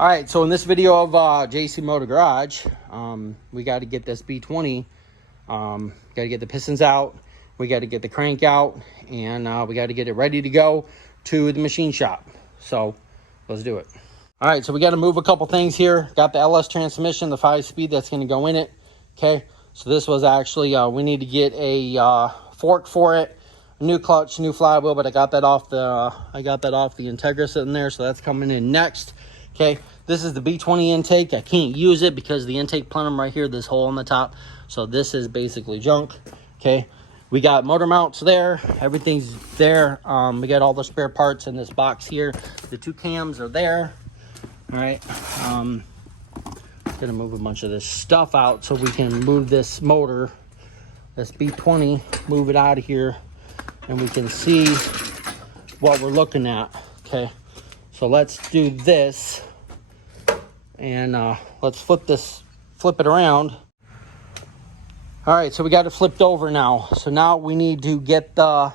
All right, so in this video of JC Motor Garage, we got to get this B20, got to get the pistons out, we got to get the crank out, and we got to get it ready to go to the machine shop. So let's do it. All right, so we got to move a couple things here. Got the LS transmission, the 5-speed that's going to go in it. Okay, so this was actually, we need to get a fork for it, a new clutch, new flywheel, but I got that off the Integra sitting there, so that's coming in next. Okay, this is the B20 intake. I can't use it because the intake plenum right here, this hole on the top. So this is basically junk. Okay, we got motor mounts there. Everything's there. We got all the spare parts in this box here. The 2 cams are there. All right. Gonna move a bunch of this stuff out so we can move this motor, this B20, move it out of here, and we can see what we're looking at. Okay, so let's do this. And let's flip it around. All right, so we got it flipped over now. So now we need to get the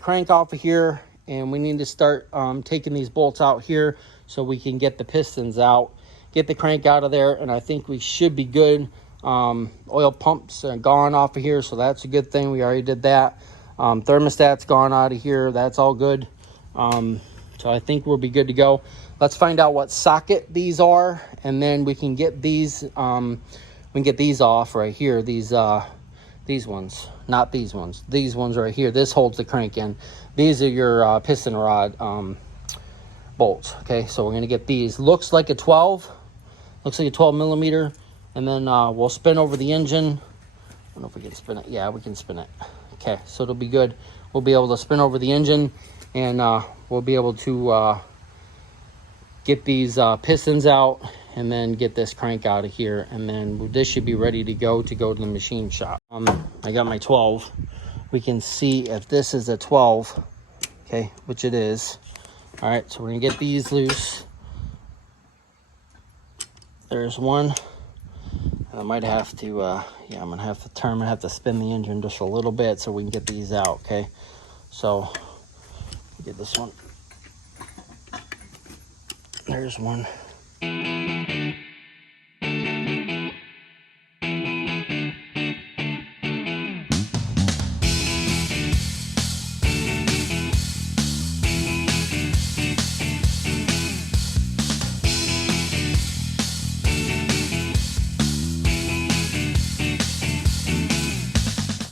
crank off of here, and we need to start taking these bolts out here so we can get the pistons out, get the crank out of there, and I think we should be good. Oil pumps are gone off of here, so that's a good thing. We already did that. Thermostat's gone out of here. That's all good. So I think we'll be good to go. Let's find out what socket these are, and then we can get these. We can get these off right here. These ones, not these ones. These ones right here. This holds the crank in. These are your piston rod bolts. Okay, so we're gonna get these. Looks like a 12. Looks like a 12 millimeter, and then we'll spin over the engine. I don't know if we can spin it. Yeah, we can spin it. Okay, so it'll be good. We'll be able to spin over the engine, and we'll be able to get these pistons out, and then get this crank out of here, and then this should be ready to go to the machine shop. I got my 12. We can see if this is a 12, okay, which it is. All right, so we're gonna get these loose. There's one. I might have to, yeah, I'm gonna have to spin the engine just a little bit so we can get these out, okay? So, get this one. There's one.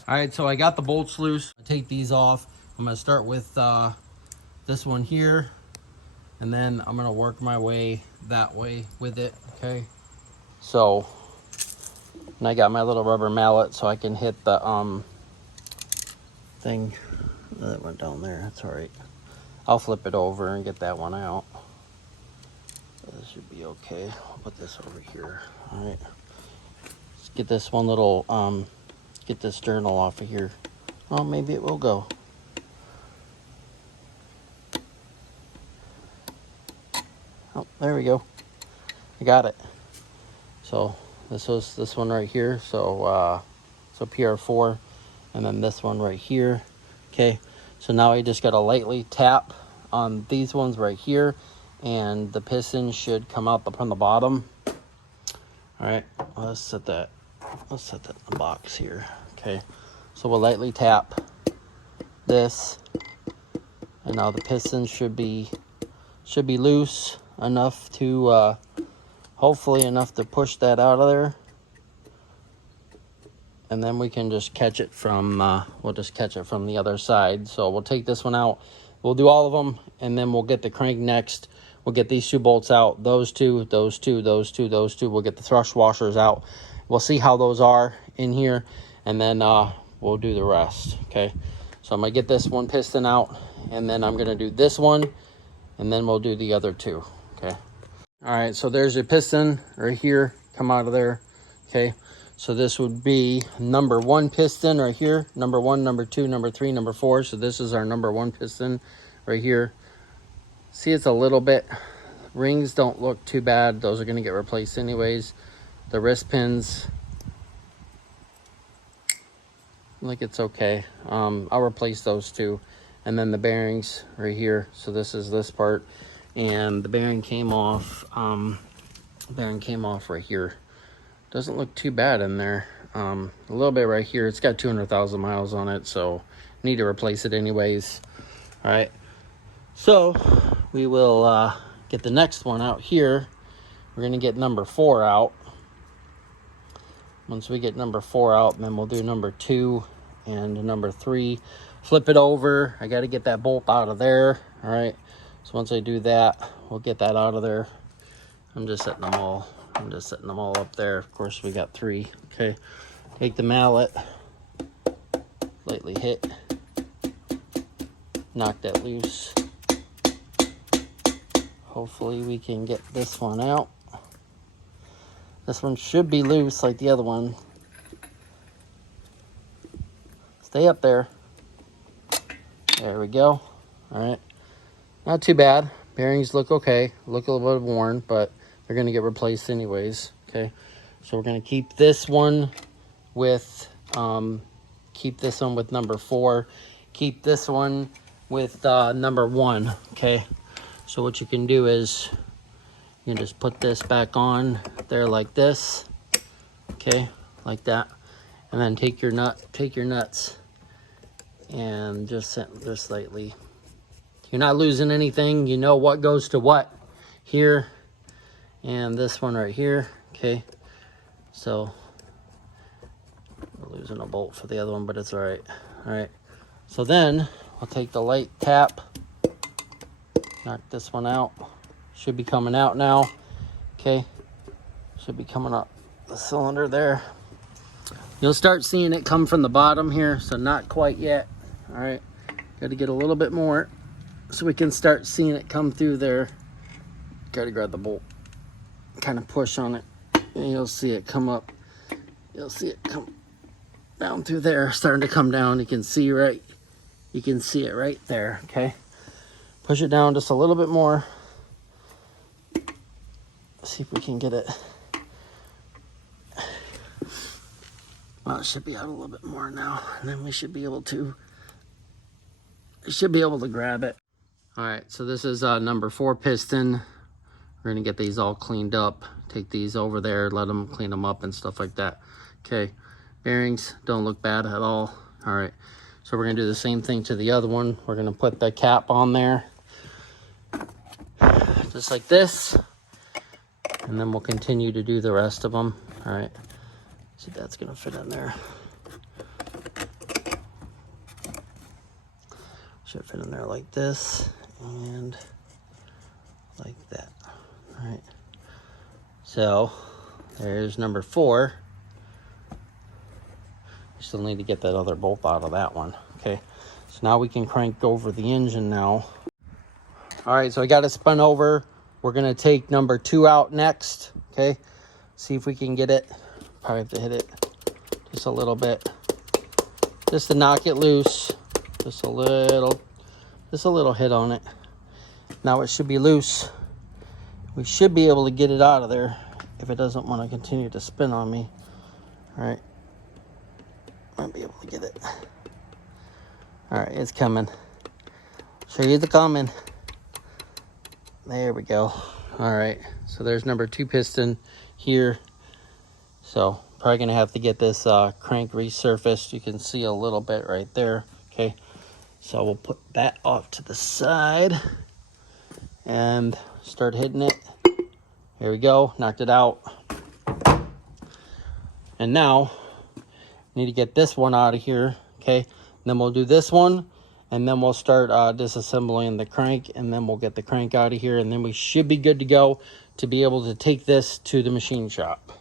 All right, so I got the bolts loose. I'll take these off. I'm gonna start with this one here, and then I'm gonna work my way that way with it, okay? So, and I got my little rubber mallet so I can hit the thing that went down there. That's all right. I'll flip it over and get that one out. This should be okay. I'll put this over here. All right. Let's get this one little get this journal off of here. Oh, maybe it will go. Oh, there we go. I got it. So this was this one right here. So so PR4, and then this one right here. Okay. So now I just got to lightly tap on these ones right here, and the piston should come out from the bottom. All right. Let's set that in the box here. Okay. So we'll lightly tap this, and now the piston should be loose enough to hopefully enough to push that out of there, and then we can just catch it from we'll just catch it from the other side. So we'll take this one out, we'll do all of them, and then we'll get the crank next. We'll get these 2 bolts out, those two, we'll get the thrust washers out. We'll see how those are in here, and then we'll do the rest. Okay, so I'm gonna get this one piston out, and then I'm gonna do this one, and then we'll do the other 2. Okay. All right, so there's your piston right here, come out of there. Okay, so this would be number 1 piston right here, number 1, number 2, number 3, number 4. So this is our number 1 piston right here. See, it's a little bit, rings don't look too bad. Those are gonna get replaced anyways. The wrist pins, like it's okay. I'll replace those 2. And then the bearings right here. So this is this part. and the bearing came off. Bearing came off right here. Doesn't look too bad in there. A little bit right here. It's got 200,000 miles on it, so need to replace it anyways. All right, so we will get the next one out here. We're gonna get number 4 out. Once we get number 4 out, then we'll do number 2 and number 3. Flip it over. I got to get that bolt out of there. All right, so once I do that, we'll get that out of there. I'm just setting them all up there. Of course, we got 3. Okay, take the mallet, lightly hit, knock that loose. Hopefully we can get this one out. This one should be loose like the other one. Stay up there. There we go. All right, not too bad. Bearings look okay. Look a little bit worn, but they're gonna get replaced anyways. Okay, so we're gonna keep this one with number 4. Keep this one with number 1. Okay, so what you can do is you can just put this back on there like this. Okay, like that, and then take your nuts and just slightly. You're not losing anything. You know what goes to what here, and this one right here. Okay, so we're losing a bolt for the other one, but it's all right. All right, so then I'll take the light tap, knock this one out. Should be coming out now. Okay, should be coming up the cylinder there. You'll start seeing it come from the bottom here, so not quite yet. All right, got to get a little bit more so we can start seeing it come through there. Got to grab the bolt, kind of push on it, and you'll see it come up. You'll see it come down through there, starting to come down. You can see it right there. Okay, push it down just a little bit more. See if we can get it. Well, it should be out a little bit more now, and then we should be able to grab it. All right, so this is number 4 piston. We're gonna get these all cleaned up, take these over there, let them clean them up and stuff like that. Okay, bearings don't look bad at all. All right, so we're gonna do the same thing to the other one. We're gonna put the cap on there, just like this, and then we'll continue to do the rest of them. All right, see, that's gonna fit in there. Should fit in there like this and like that. All right, so there's number 4. We still need to get that other bolt out of that one. Okay, so now we can crank over the engine now. All right, so I got it spun over. We're gonna take number 2 out next. Okay, see if we can get it. Probably have to hit it just a little bit, just to knock it loose. Just a little hit on it. Now it should be loose. We should be able to get it out of there if it doesn't want to continue to spin on me. All right, might be able to get it. All right, it's coming. Show you the coming. There we go. All right, so there's number 2 piston here. So probably gonna have to get this crank resurfaced. You can see a little bit right there. Okay, so we'll put that off to the side and start hitting it. Here we go, knocked it out. And now need to get this one out of here. Okay, and then we'll do this one, and then we'll start disassembling the crank, and then we'll get the crank out of here, and then we should be good to go to be able to take this to the machine shop.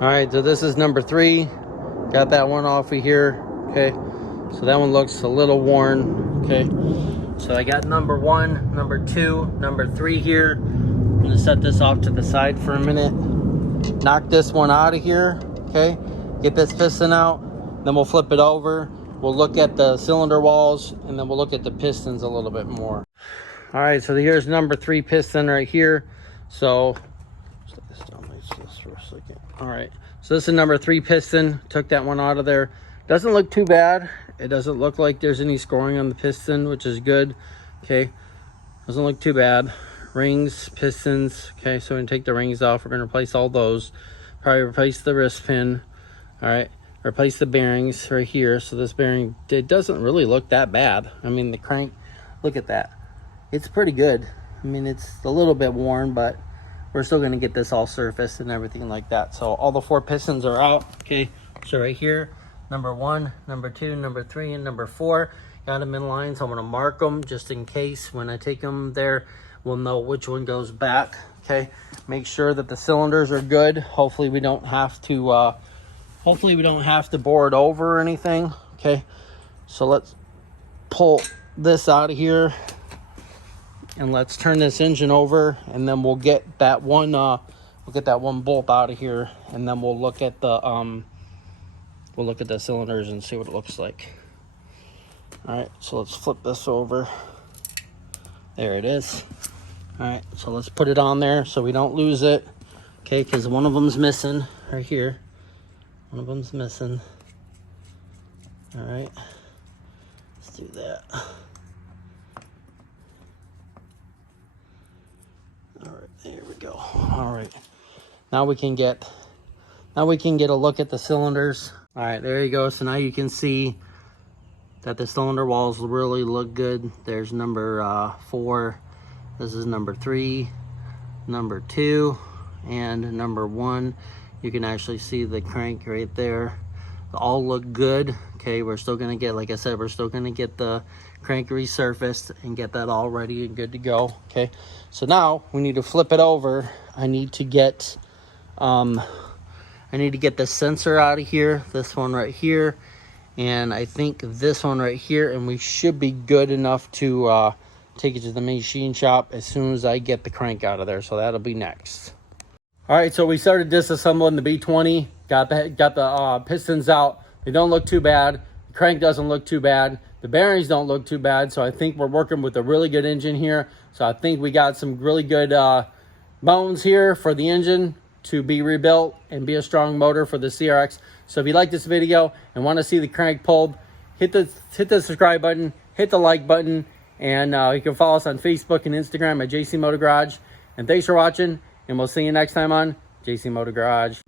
All right, so this is number 3. Got that one off of here. Okay, so that one looks a little worn. Okay, so I got number 1, number 2, number 3 here. I'm gonna set this off to the side for a minute, knock this one out of here. Okay, get this piston out, then we'll flip it over. We'll look at the cylinder walls, and then we'll look at the pistons a little bit more. All right, so here's number 3 piston right here. So just let this down like this for a second. All right, so this is number 3 piston. Took that one out of there. Doesn't look too bad. It doesn't look like there's any scoring on the piston, which is good. Okay, Doesn't look too bad. Rings, pistons. Okay, so we're gonna take the rings off. We're gonna replace all those. Probably replace the wrist pin. All right, replace the bearings right here. So this bearing, it doesn't really look that bad. I mean, the crank, look at that. It's pretty good. I mean, it's a little bit worn, but we're still gonna get this all surfaced and everything like that. So all the 4 pistons are out. Okay, so right here, number 1, number 2, number 3, and number 4. Got them in line, so I'm gonna mark them just in case when I take them there, we'll know which one goes back. Okay, make sure that the cylinders are good. Hopefully we don't have to bore it over or anything. Okay, so let's pull this out of here and let's turn this engine over, and then we'll get that one bolt out of here, and then we'll look at the cylinders and see what it looks like. All right, so let's flip this over. There it is. All right, so let's put it on there so we don't lose it. Okay, because one of them's missing right here. One of them's missing. All right, let's do that. All right, there we go. All right, now we can get a look at the cylinders. All right, there you go. So now you can see that the cylinder walls really look good. There's number 4. This is number 3, number 2, and number 1. You can actually see the crank right there. They all look good. Okay, we're still gonna get, like I said, we're still gonna get the crank resurfaced and get that all ready and good to go. Okay, so now we need to flip it over. I need to get the sensor out of here, this one right here, and I think this one right here, and we should be good enough to take it to the machine shop as soon as I get the crank out of there. So that'll be next. All right, so we started disassembling the B20. Got the pistons out. They don't look too bad. The crank doesn't look too bad. The bearings don't look too bad. So I think we're working with a really good engine here. So I think we got some really good bones here for the engine to be rebuilt and be a strong motor for the CRX. So if you like this video and want to see the crank pulled, hit the subscribe button, hit the like button, and you can follow us on Facebook and Instagram at JC Motor Garage. And thanks for watching, and we'll see you next time on JC Motor Garage.